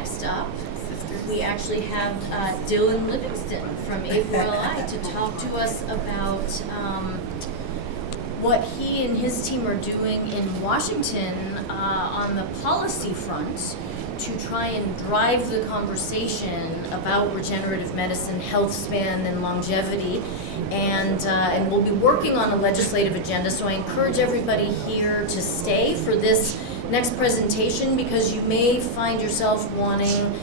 next up, we actually have Dylan Livingston from A4LI to talk to us about what he and his team are doing in Washington on the policy front to try and drive the conversation about regenerative medicine, health span, and longevity. And we'll be working on a legislative agenda, so I encourage everybody here to stay for this next presentation, because you may find yourself wanting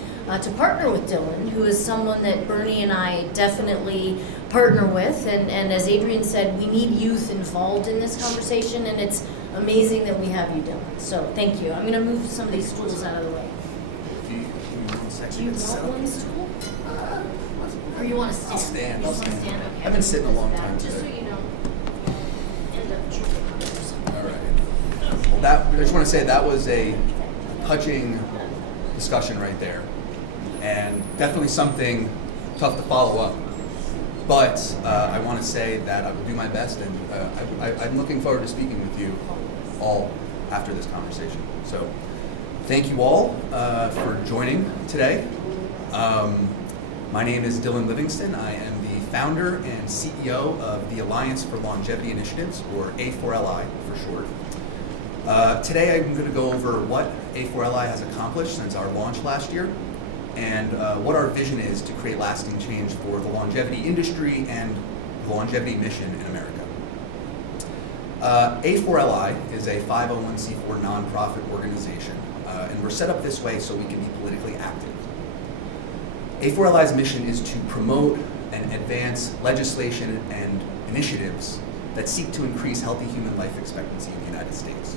to partner with Dylan, who is someone that Bernie and I definitely partner with. And as Adrian said, we need youth involved in this conversation, and it's amazing that we have you, Dylan. So thank you. I'm going to move some of these stools out of the way. Do you want one stool? Or you want to stand? I'll stand. You just want to stand? Okay. I've been sitting a long time Just so today. you know, end up tripping on it or something. All right. Well, I just want to say that was a touching discussion right there, and definitely something tough to follow up. But I want to say that I will do my best, and I'm looking forward to speaking with you all after this conversation. So thank you all for joining today. My name is Dylan Livingston. I am the founder and CEO of the Alliance for Longevity Initiatives, or A4LI for short. Today I'm going to go over what A4LI has accomplished since our launch last year, and what our vision is to create lasting change for the longevity industry and the longevity mission in America. A4LI is a 501c4 nonprofit organization, and we're set up this way so we can be politically active. A4LI's mission is to promote and advance legislation and initiatives that seek to increase healthy human life expectancy in the United States.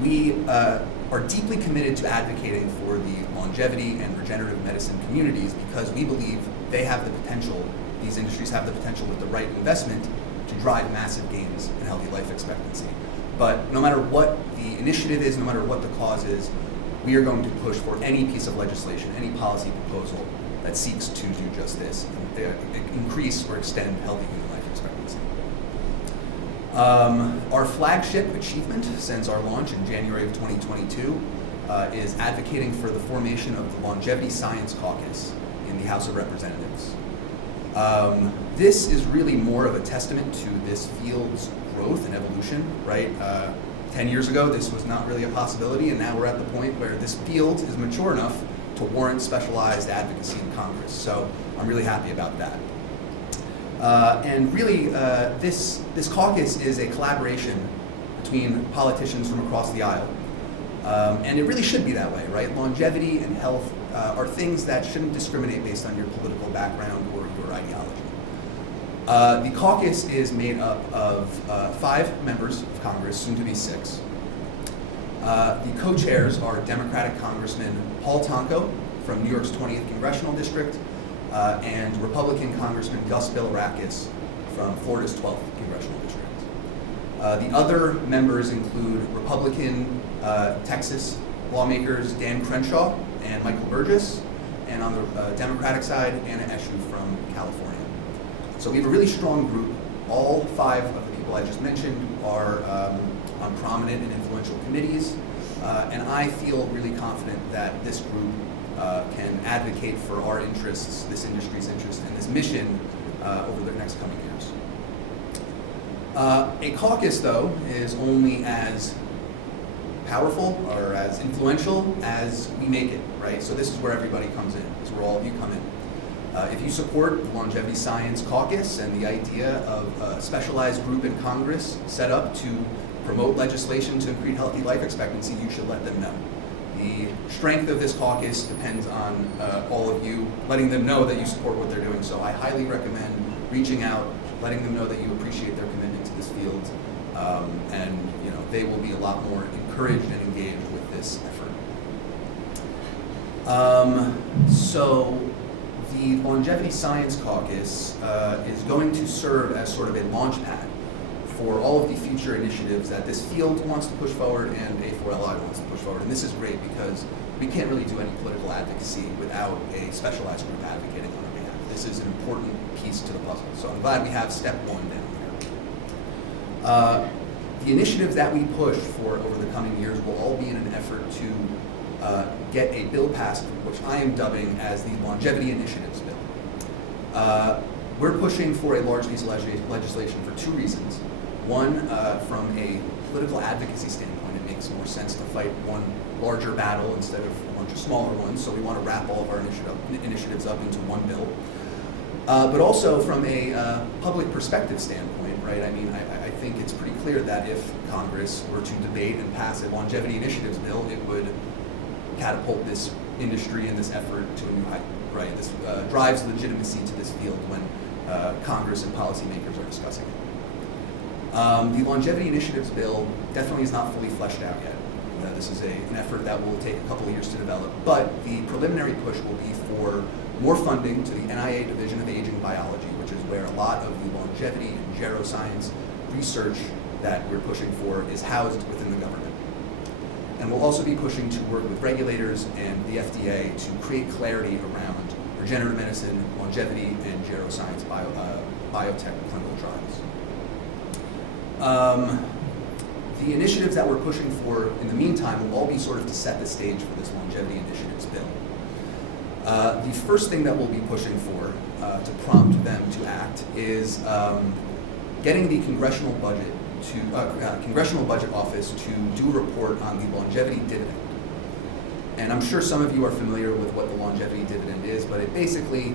We are deeply committed to advocating for the longevity and regenerative medicine communities because we believe they have the potential, these industries have the potential with the right investment to drive massive gains in healthy life expectancy. But no matter what the initiative is, no matter what the cause is, we are going to push for any piece of legislation, any policy proposal that seeks to do just this, increase or extend healthy human life expectancy. Our flagship achievement since our launch in January of 2022 is advocating for the formation of the Longevity Science Caucus in the House of Representatives. This is really more of a testament to this field's growth and evolution, right? 10 years ago, this was not really a possibility, and now we're at the point where this field is mature enough to warrant specialized advocacy in Congress. So I'm really happy about that. And really, this caucus is a collaboration between politicians from across the aisle. And it really should be that way, right? Longevity and health are things that shouldn't discriminate based on your political background or your ideology. The caucus is made up of 5 members of Congress, soon to be 6. The co-chairs are Democratic Congressman Paul Tonko from New York's 20th Congressional District, and Republican Congressman Gus Bilirakis from Florida's 12th Congressional District. The other members include Republican Texas lawmakers Dan Crenshaw and Michael Burgess, and on the Democratic side, Anna Eshoo from California. So we have a really strong group. All 5 of the people I just mentioned are on prominent and influential committees, and I feel really confident that this group can advocate for our interests, this industry's interest, and this mission over the next coming years. A caucus, though, is only as powerful or as influential as we make it, right? So this is where everybody comes in. This is where all of you come in. If you support the Longevity Science Caucus and the idea of a specialized group in Congress set up to promote legislation to increase healthy life expectancy, you should let them know. The strength of this caucus depends on all of you letting them know that you support what they're doing. So I highly recommend reaching out, letting them know that you appreciate their commitment to this field, and they will be a lot more encouraged and engaged with this effort. So the Longevity Science Caucus is going to serve as sort of a launch pad for all of the future initiatives that this field wants to push forward and A4LI wants to push forward. And this is great because we can't really do any political advocacy without a specialized group advocating on our behalf. This is an important piece to the puzzle. So I'm glad we have step 1 down here. The initiatives that we push for over the coming years will all be in an effort to get a bill passed, which I am dubbing as the Longevity Initiatives Bill. We're pushing for a large piece of legislation for two reasons. One, from a political advocacy standpoint, it makes more sense to fight one larger battle instead of a bunch of smaller ones, so we want to wrap all of our initiatives up into one bill. But also from a public perspective standpoint, right? I mean, I think it's pretty clear that if Congress were to debate and pass a longevity initiatives bill, it would catapult this industry and this effort to a new height, right? This drives legitimacy to this field when Congress and policymakers are discussing it. The longevity initiatives bill definitely is not fully fleshed out yet. This is an effort that will take a couple of years to develop, but the preliminary push will be for more funding to the NIA Division of Aging Biology, which is where a lot of the longevity and geroscience research that we're pushing for is housed within the government. And we'll also be pushing to work with regulators and the FDA to create clarity around regenerative medicine, longevity, and geroscience biotech clinical trials. The initiatives that we're pushing for in the meantime will all be sort of to set the stage for this longevity initiatives bill. The first thing that we'll be pushing for to prompt them to act is getting the Congressional Budget Office to do a report on the longevity dividend. And I'm sure some of you are familiar with what the longevity dividend is, but it basically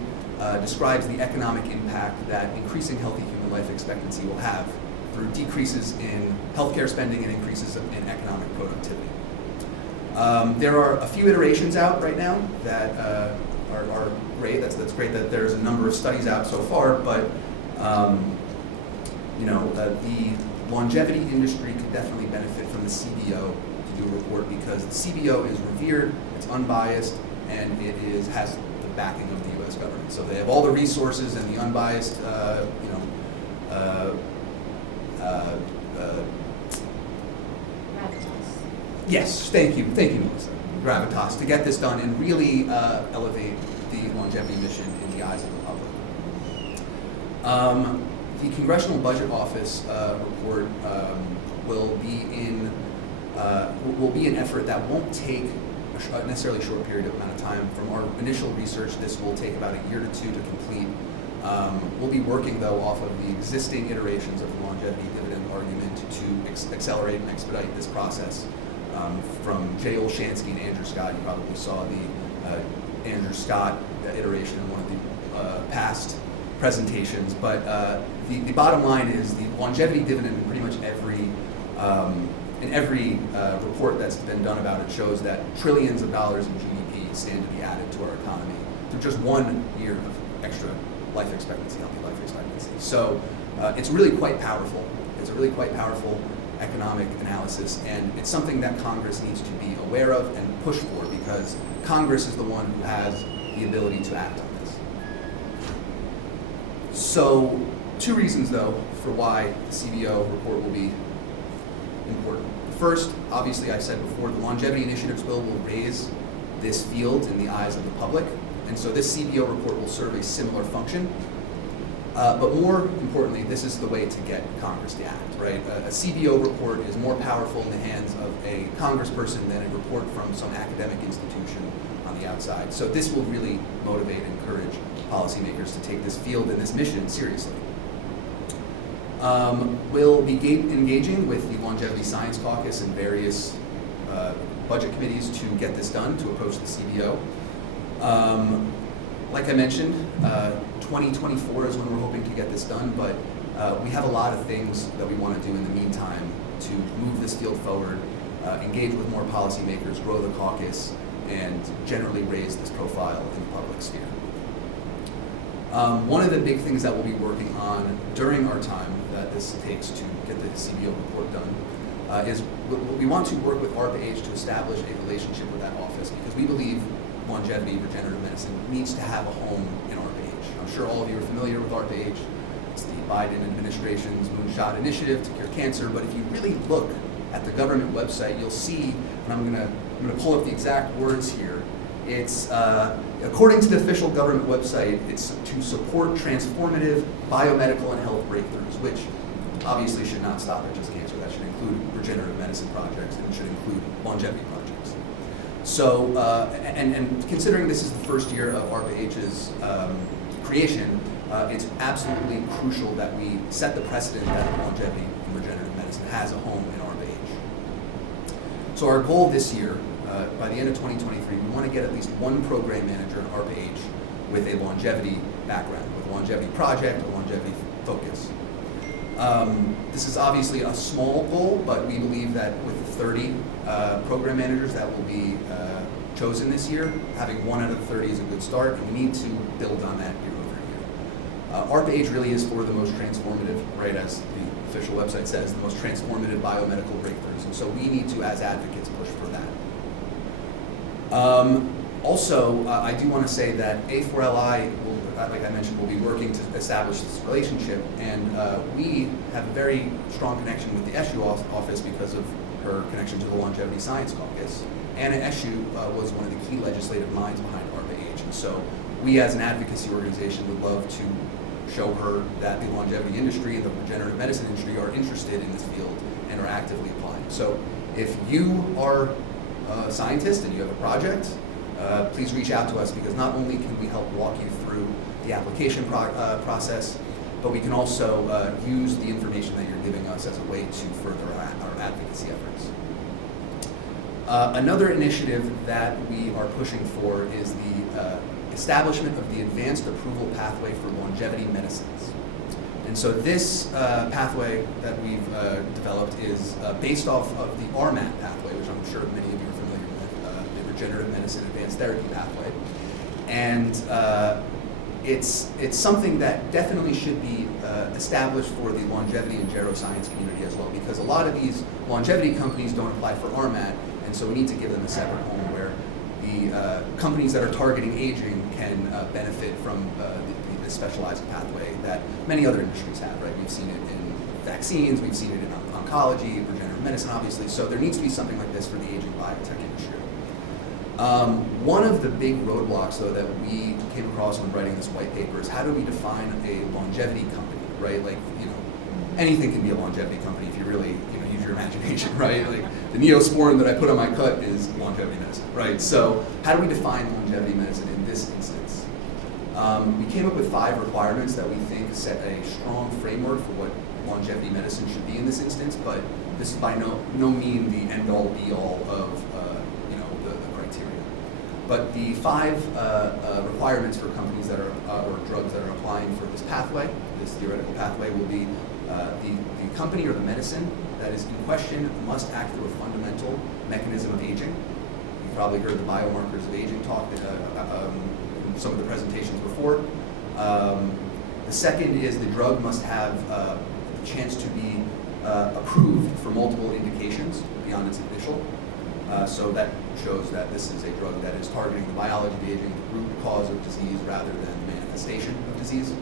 describes the economic impact that increasing healthy human life expectancy will have through decreases in healthcare spending and increases in economic productivity. There are a few iterations out right now that are great. That's great that there's a number of studies out so far, but the longevity industry could definitely benefit from the CBO to do a report because the CBO is revered, it's unbiased, and has the backing of the U.S. government. So they have all the resources and the unbiased, yes, thank you, Melissa. Gravitas to get this done and really elevate the longevity mission in the eyes of the public. The Congressional Budget Office report will be an effort that won't take a necessarily short period of amount of time. From our initial research, this will take about a year to two to complete. We'll be working, though, off of the existing iterations of the longevity dividend argument to accelerate and expedite this process. From J. Olshansky and Andrew Scott, you probably saw the Andrew Scott iteration in one of the past presentations. But the bottom line is the longevity dividend in pretty much every report that's been done about it shows that trillions of dollars in GDP stand to be added to our economy through just 1 year of extra life expectancy, healthy life expectancy. So it's really quite powerful. It's a really quite powerful economic analysis, and it's something that Congress needs to be aware of and push for because Congress is the one who has the ability to act on this. So, two reasons though for why the CBO report will be important. First, obviously I said before, the longevity initiatives bill will raise this field in the eyes of the public, and so this CBO report will serve a similar function. But more importantly, this is the way to get Congress to act, right? A CBO report is more powerful in the hands of a congressperson than a report from some academic institution on the outside. So this will really motivate and encourage policymakers to take this field and this mission seriously. We'll be engaging with the Longevity Science Caucus and various budget committees to get this done, to approach the CBO. Like I mentioned, 2024 is when we're hoping to get this done, but we have a lot of things that we want to do in the meantime to move this field forward, engage with more policymakers, grow the caucus, and generally raise this profile in the public sphere. One of the big things that we'll be working on during our time that this takes to get the CBO report done is we want to work with ARPA-H to establish a relationship with that office because we believe longevity, regenerative medicine needs to have a home in ARPA-H. I'm sure all of you are familiar with ARPA-H. It's the Biden administration's moonshot initiative to cure cancer, but if you really look at the government website, you'll see, and I'm gonna pull up the exact words here, it's, according to the official government website, it's to support transformative biomedical and health breakthroughs, which obviously should not stop at just cancer. That should include regenerative medicine projects and it should include longevity projects. So, and considering this is the first year of ARPA-H's creation, it's absolutely crucial that we set the precedent that longevity in regenerative medicine has a home in ARPA-H. So our goal this year, by the end of 2023, we want to get at least one program manager in ARPA-H with a longevity background, with a longevity project, a longevity focus. This is obviously a small goal, but we believe that with the 30 program managers that will be chosen this year, having 1 out of the 30 is a good start, and we need to build on that year over year. ARPA-H really is for the most transformative, right, as the official website says, the most transformative biomedical breakthroughs, and so we need to, as advocates, push for that. Also, I do want to say that A4LI, will, like I mentioned, will be working to establish this relationship, and we have a very strong connection with the SU office because of her connection to the Longevity Science Caucus. Anna Eshu was one of the key legislative minds behind ARPA-H, and so we as an advocacy organization would love to show her that the longevity industry and the regenerative medicine industry are interested in this field and are actively applying. So if you are a scientist and you have a project, please reach out to us, because not only can we help walk you through the application process, but we can also use the information that you're giving us as a way to further our advocacy efforts. Another initiative that we are pushing for is the establishment of the advanced approval pathway for longevity medicines. And so this pathway that we've developed is based off of the RMAT pathway, which I'm sure many of you are familiar with, the Regenerative Medicine Advanced Therapy pathway. And it's something that definitely should be established for the longevity and geroscience community as well, because a lot of these longevity companies don't apply for RMAT, and so we need to give them a separate home where the companies that are targeting aging can benefit from the specialized pathway that many other industries have, right? We've seen it in vaccines, we've seen it in oncology, regenerative medicine, obviously, so there needs to be something like this for the aging biotech industry. One of the big roadblocks, though, that we came across when writing this white paper is how do we define a longevity company, right? Like, anything can be a longevity company if you really, use your imagination, right? Like, the Neosporin that I put on my cut is longevity medicine, right? So how do we define longevity medicine in this instance? We came up with 5 requirements that we think set a strong framework for what longevity medicine should be in this instance, but this is by no mean the end-all, be-all of the criteria. But the 5 requirements for companies that are, or drugs that are applying for this pathway, this theoretical pathway, will be the company or the medicine that is in question must act through a fundamental mechanism of aging. You've probably heard the biomarkers of aging talk in some of the presentations before. The second is the drug must have a chance to be approved for multiple indications beyond its initial. So that shows that this is a drug that is targeting the biology of aging, the root cause of disease rather than the manifestation of disease.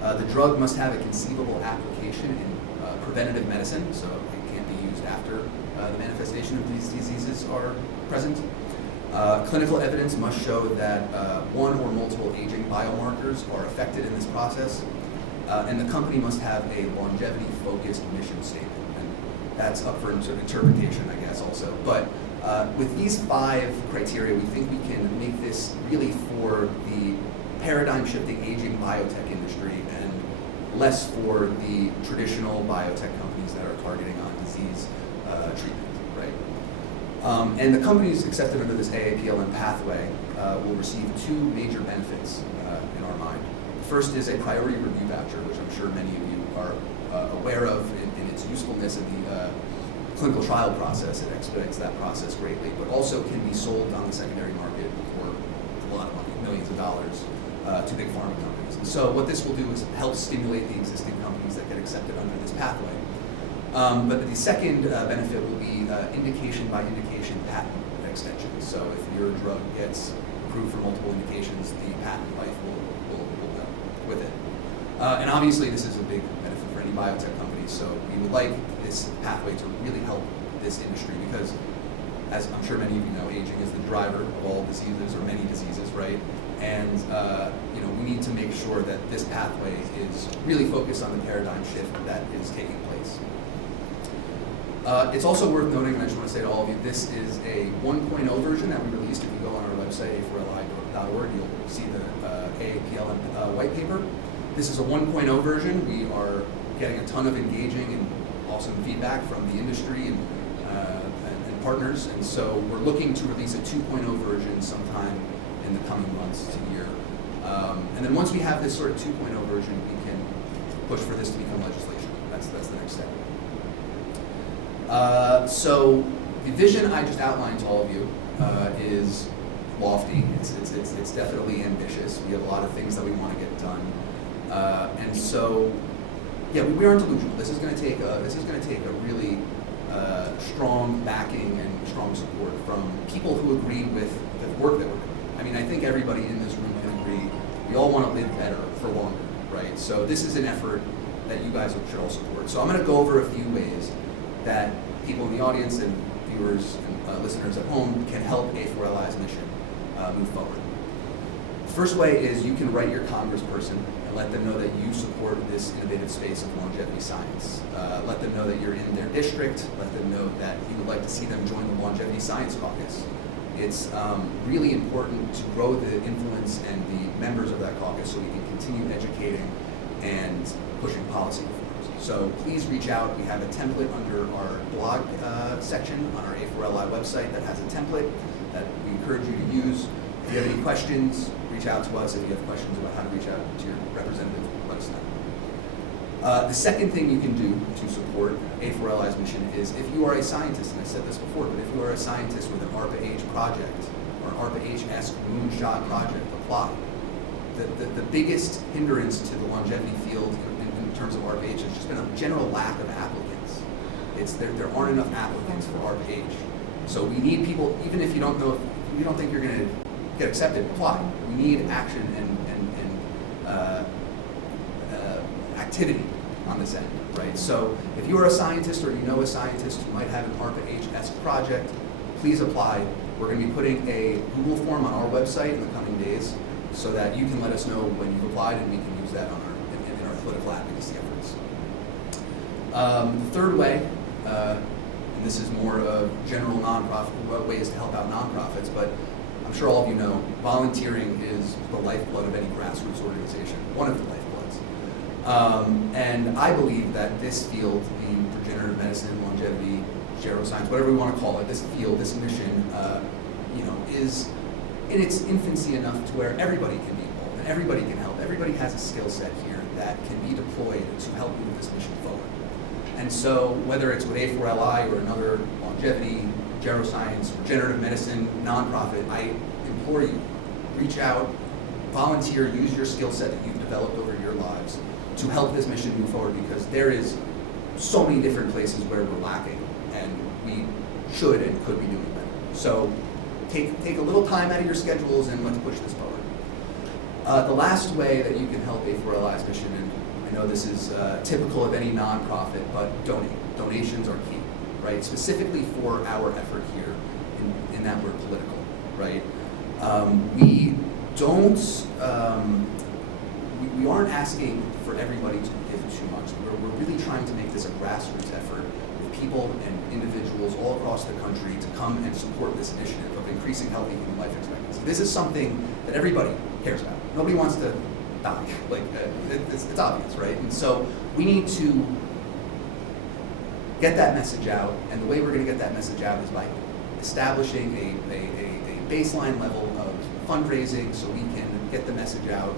The drug must have a conceivable application in preventative medicine, so it can't be used after the manifestation of these diseases are present. Clinical evidence must show that one or multiple aging biomarkers are affected in this process, and the company must have a longevity-focused mission statement. And that's up for interpretation, I guess, also. But with these 5 criteria, we think we can make this really for the paradigm-shifting aging biotech industry and less for the traditional biotech companies that are targeting on disease treatment, right? And the companies accepted under this AAPLN pathway will receive 2 major benefits in our mind. The first is a priority review voucher, which I'm sure many of you are aware of in its usefulness in the clinical trial process. It expedites that process greatly, but also can be sold on the secondary market for a lot of money, millions of dollars, to big pharma companies. And so what this will do is help stimulate the existing companies that get accepted under this pathway. But the second benefit will be indication by indication patent extension. So if your drug gets approved for multiple indications, the patent life will go with it. And obviously this is a big benefit for any biotech company, so we would like this pathway to really help this industry because, as I'm sure many of you know, aging is the driver of all diseases, or many diseases, right? And we need to make sure that this pathway is really focused on the paradigm shift that is taking place. It's also worth noting, and I just want to say to all of you, this is a 1.0 version that we released. If you go on our website, a4li.org, you'll see the AAPL white paper. This is a 1.0 version. We are getting a ton of engaging and awesome feedback from the industry and partners, and so we're looking to release a 2.0 version sometime in the coming months to year. And then once we have this sort of 2.0 version, we can push for this to become legislation. That's the next step. So the vision I just outlined to all of you is lofty. It's definitely ambitious. We have a lot of things that we want to get done, and so yeah, we aren't delusional. This is going to take a really strong backing and strong support from people who agree with the work that we're doing. I mean, I think everybody in this room can agree. We all want to live better for longer, right? So this is an effort that you guys should all support. So I'm going to go over a few ways that people in the audience and viewers and listeners at home can help A4LI's mission move forward. The first way is you can write your congressperson and let them know that you support this innovative space of longevity science. Let them know that you're in their district. Let them know that you would like to see them join the Longevity Science Caucus. It's really important to grow the influence and the members of that caucus so we can continue educating and pushing policy reforms. So please reach out. We have a template under our blog section on our A4LI website that has a template that we encourage you to use. If you have any questions, reach out to us. If you have questions about how to reach out to your representative, let us know. The second thing you can do to support A4LI's mission is if you are a scientist, and I said this before, but if you are a scientist with an ARPA-H project or ARPA-H-esque moonshot project, apply. The biggest hindrance to the longevity field in terms of ARPA-H has just been a general lack of applicants. There aren't enough applicants for ARPA-H. So we need people, even if you don't know, if you don't think you're going to get accepted, apply. We need action and activity on this end, right? So if you are a scientist or you know a scientist who might have an ARPA-H-esque project, please apply. We're going to be putting a Google form on our website in the coming days so that you can let us know when you've applied and we can use that on in our political advocacy efforts. The third way, and this is more of general nonprofit ways to help out nonprofits, but I'm sure all of you know, volunteering is the lifeblood of any grassroots organization, one of the lifebloods. And I believe that this field, the regenerative medicine, longevity, geroscience, whatever we want to call it, this field, this mission, is in its infancy enough to where everybody can be involved and everybody can help. Everybody has a skill set here that can be deployed to help move this mission forward. And so whether it's with A4LI or another longevity, geroscience, regenerative medicine, nonprofit, I implore you, reach out, volunteer, use your skill set that you've developed over your lives to help this mission move forward, because there is so many different places where we're lacking and we should and could be doing better. So take a little time out of your schedules and let's push this forward. The last way that you can help A4LI's mission, and I know this is typical of any nonprofit, but donate. Donations are key, right? Specifically for our effort here in that we're political, right? We don't, we aren't asking for everybody to give too much. We're really trying to make this a grassroots effort with people and individuals all across the country to come and support this initiative of increasing healthy human life expectancy. This is something that everybody cares about. Nobody wants to die. It's obvious, right? And so we need to get that message out, and the way we're going to get that message out is by establishing a baseline level of fundraising so we can get the message out,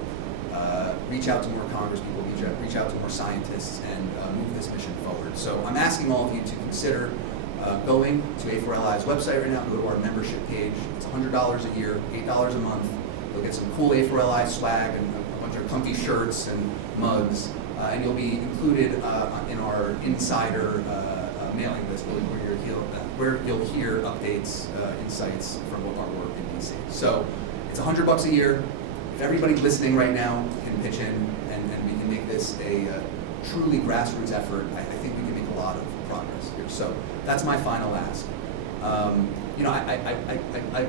reach out to more congresspeople, reach out to more scientists, and move this mission forward. So I'm asking all of you to consider going to A4LI's website right now, go to our membership page. It's $100 a year, $8 a month. You'll get some cool A4LI swag and a bunch of comfy shirts and mugs, and you'll be included in our insider mailing list where you'll hear updates, insights from our work in DC. So it's $100 a year. If everybody listening right now can pitch in and we can make this a truly grassroots effort, I think we can make a lot of progress here. So that's my final ask. I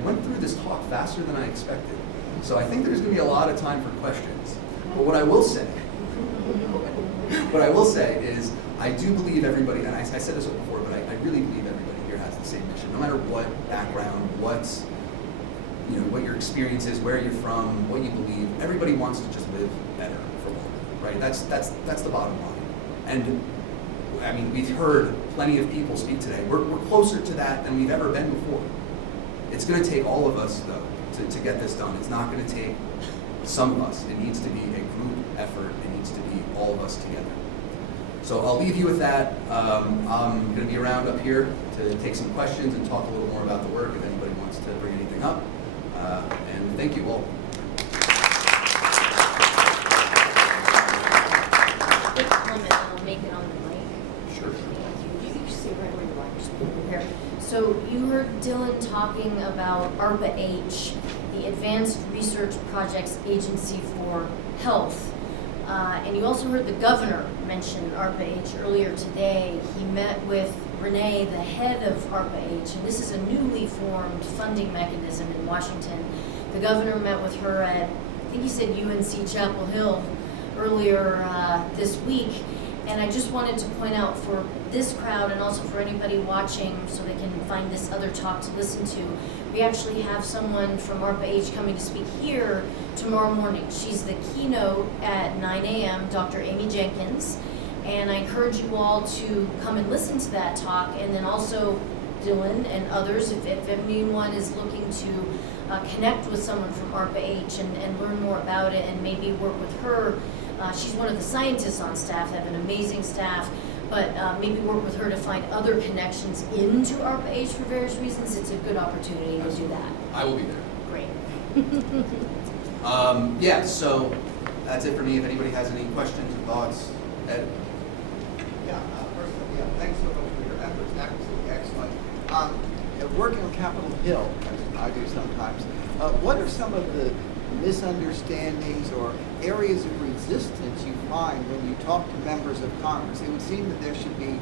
went through this talk faster than I expected. So I think there's going to be a lot of time for questions. But what I will say is I do believe everybody, and I said this before, but I really believe everybody here has the same mission. No matter what background, what your experience is, where you're from, what you believe, everybody wants to just live better for longer, right? That's the bottom line. And I mean, we've heard plenty of people speak today. We're closer to that than we've ever been before. It's going to take all of us, though, to get this done. It's not going to take some of us. It needs to be a group effort. It needs to be all of us together. So I'll leave you with that. I'm going to be around up here to take some questions and talk a little more about the work if anybody wants to bring anything up. And thank you all. Quick comment, I'll make it on the mic. Sure. You can stay right where you are, just put it here. So you heard Dylan talking about ARPA-H, the Advanced Research Projects Agency for Health. And you also heard the governor mention ARPA-H earlier today. He met with Renee, the head of ARPA-H, and this is a newly formed funding mechanism in Washington. The governor met with her at, I think he said UNC Chapel Hill earlier this week. And I just wanted to point out for this crowd and also for anybody watching so they can find this other talk to listen to, we actually have someone from ARPA-H coming to speak here tomorrow morning. She's the keynote at 9 a.m., Dr. Amy Jenkins. And I encourage you all to come and listen to that talk, and then also Dylan and others, if anyone is looking to connect with someone from ARPA-H and learn more about it and maybe work with her. She's one of the scientists on staff, they have an amazing staff, but maybe work with her to find other connections into ARPA-H for various reasons. It's a good opportunity to do that. I will be there. Great. Yeah, so that's it for me. If anybody has any questions or thoughts, Ed? Yeah, first of all, yeah, thanks so much for your efforts. Absolutely excellent. Working on Capitol Hill, as I do sometimes, what are some of the misunderstandings or areas of resistance you find when you talk to members of Congress? It would seem that there should be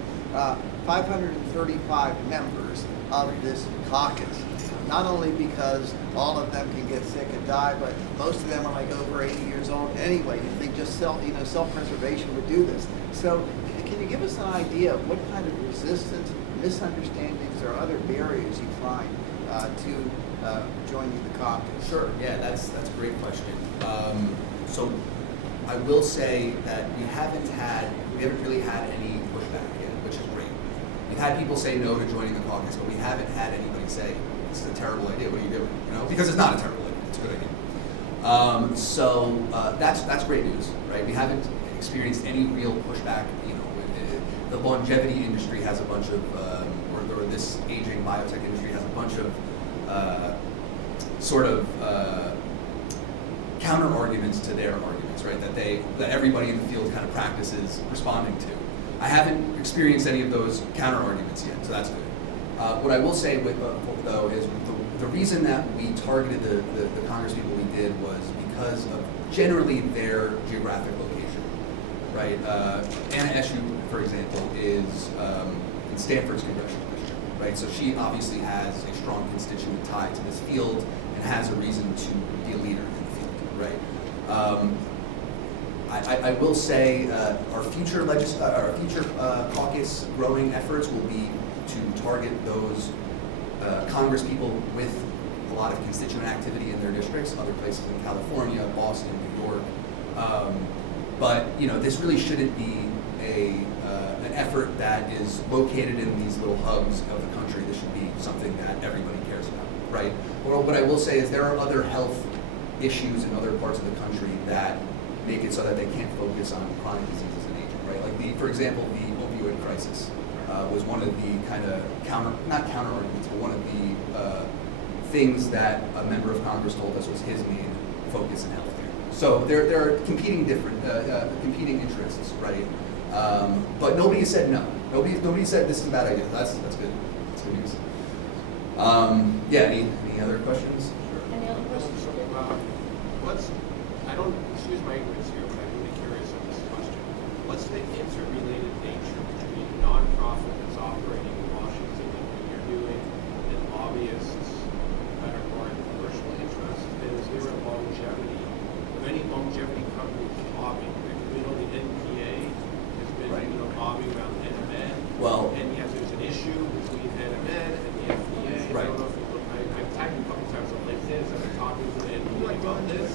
535 members of this caucus, not only because all of them can get sick and die, but most of them are like over 80 years old anyway. You think just self-preservation would do this. So can you give us an idea of what kind of resistance, misunderstandings, or other barriers you find to joining the caucus? Sure. Yeah, that's a great question. So I will say that we haven't really had any pushback yet, which is great. We've had people say no to joining the caucus, but we haven't had anybody say this is a terrible idea. What are you doing? Because it's not a terrible idea. It's a good idea. So that's great news, right? We haven't experienced any real pushback. The longevity industry has a bunch of, or this aging biotech industry has a bunch of counter arguments to their arguments, right? That everybody in the field kind of practices responding to. I haven't experienced any of those counter arguments yet, so that's good. What I will say though is the reason that we targeted the Congress people we did was because of generally their geographic location, right? Anna Eshoo, for example, is in Stanford's congressional district, right? So she obviously has a strong constituent tie to this field and has a reason to be a leader in the field, right? I will say our future caucus growing efforts will be to target those Congress people with a lot of constituent activity in their districts, other places in California, Boston, New York. But this really shouldn't be an effort that is located in these little hubs of the country. This should be something that everybody cares about, right? Well, what I will say is there are other health issues in other parts of the country that make it so that they can't focus on chronic diseases and aging, right? Like for example, the opioid crisis was one of the kind of not counter arguments, but one of the things that a member of Congress told us was his main focus in healthcare. So there are competing interests, right? But nobody said no. Nobody said this is a bad idea. That's good. That's good news. Yeah. Any other questions? Sure. Any other questions? Excuse my ignorance here, but I'm really curious on this question. What's the interrelated nature between a nonprofit that's operating in Washington and what you're doing, and lobbyists that are more in commercial interest? And is there a longevity of any longevity companies lobbying? We know the NPA has been lobbying around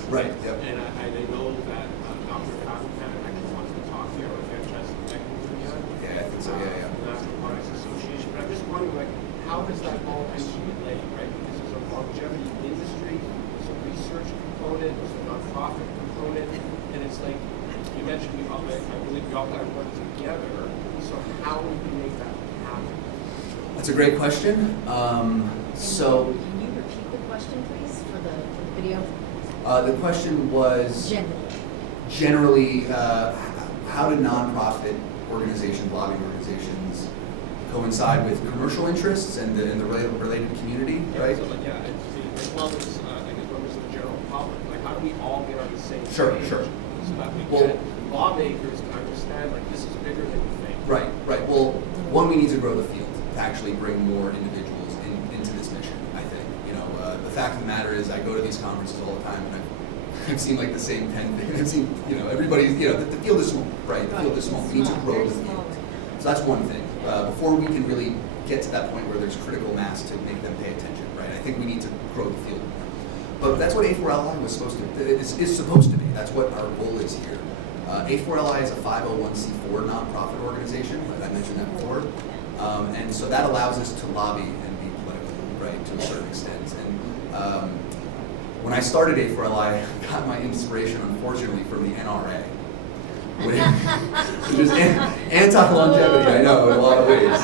Right, yep. And I know that Dr. Cottonpan actually wants to talk here, or Francesca Beckman. Yeah, I think so, yeah. National Products Association, but I'm just wondering, like, how does that all interrelate, right? Because there's a longevity industry, there's a research component, there's a nonprofit component, and it's like, you mentioned I believe we all gotta work together, so how do we make that happen? That's a great question. So Can you repeat the question, please, for the video? the question was generally how do nonprofit organizations, lobbying organizations, coincide with commercial interests and the related community, right? So, like, yeah, as well as, I guess, members of the general public, like, how do we all get on the same page? Sure. So that we Well- get lawmakers to understand, like, this is bigger than we think. Right. Well, one, we need to grow the field to actually bring more individuals into this mission, I think. The fact of the matter is I go to these conferences all the time and I've seen like the same 10 things. I've seen, everybody's, the field is small, right? The field is small. We need to grow the field. So that's one thing. Before we can really get to that point where there's critical mass to make them pay attention, right? I think we need to grow the field more. But that's what A4LI was supposed to, is supposed to be. That's what our goal is here. A4LI is a 501c4 nonprofit organization, like I mentioned that before. And so that allows us to lobby and be political, right, to a certain extent. And when I started A4LI, I got my inspiration, unfortunately, from the NRA, which is anti-longevity, I know, in a lot of ways.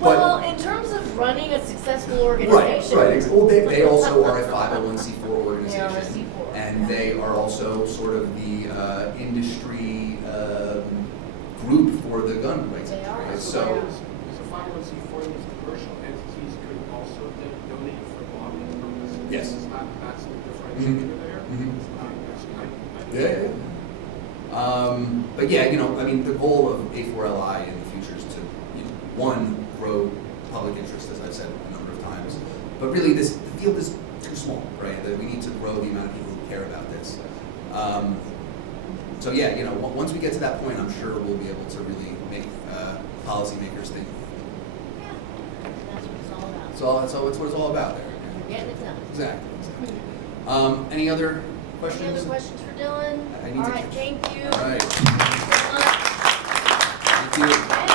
Well, in terms of running a successful organization. Right. Well, they also are a 501c4 organization. They are a C4. And they are also sort of the industry group for the gun rights. They are. Right? So, So, is a 501c4, these commercial entities could also donate for lobbying purposes? Yes. That's the differentiator there? Mhm. I yeah. But yeah, the goal of A4LI in the future is to, one, grow public interest, as I've said a number of times. But really, the field is too small, right? That we need to grow the amount of people who care about this. So yeah, once we get to that point, I'm sure we'll be able to really make policymakers think. Yeah, that's what it's all about. That's what it's all about there. You're getting it done. Exactly. Any other questions? Any other questions for Dylan? I need All to- right, thank you. All right. Thank you so much. Thank you. Okay.